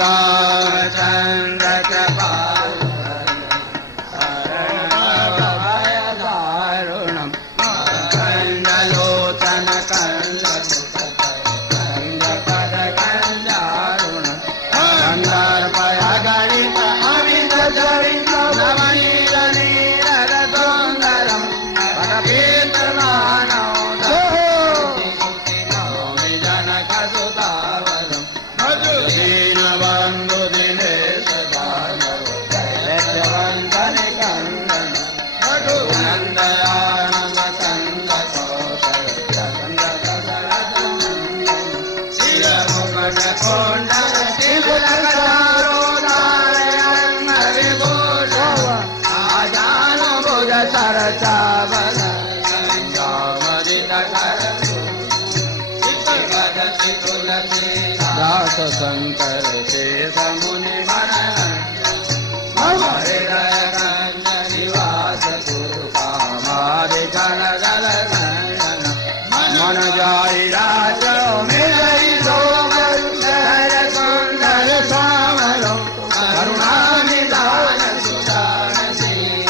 रामचंद्र कृपाल शरणभयदारुणम् कंजलोचन कंजपदकंजारुणम् कंदर्पय गणित अमित गणित नवनीत नीरद सुंदरम् पदकीर्तनानौदि जनक सुतावरम् दीनबन्धु दिनेश दानव दैत्यवन्दन कंदन नन्दयानन्द चन्द्र कौशल चन्द्र शिरमुकुट कुण्डल शिवलकचारोदारयन् हरिभूषण आजानुभुज सरचावल दास शंकर शेष मुनि हृदय गंज निवास गुरु कामादि जन गल मन जाई राज मिलई सोमर सुंदर सामरो करुणा निधान सुदान सिंह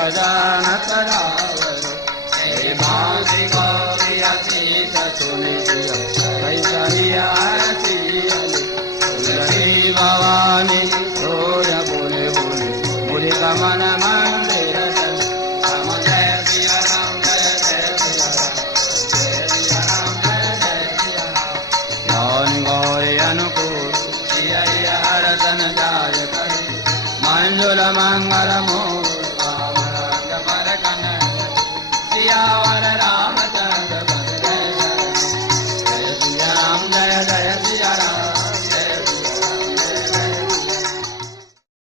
अजानत रावर हे मासी गौरी अतीत सुनिशिव कैसरी आरती तुलसी भवानी रोज बोले बोले बोले कमन मंदिर राम जय सिया राम जय जय सिया राम जय सिया राम जय जय सिया राम गौरी अनुकूल सिया हरदन जाय करी मंजुल मंगल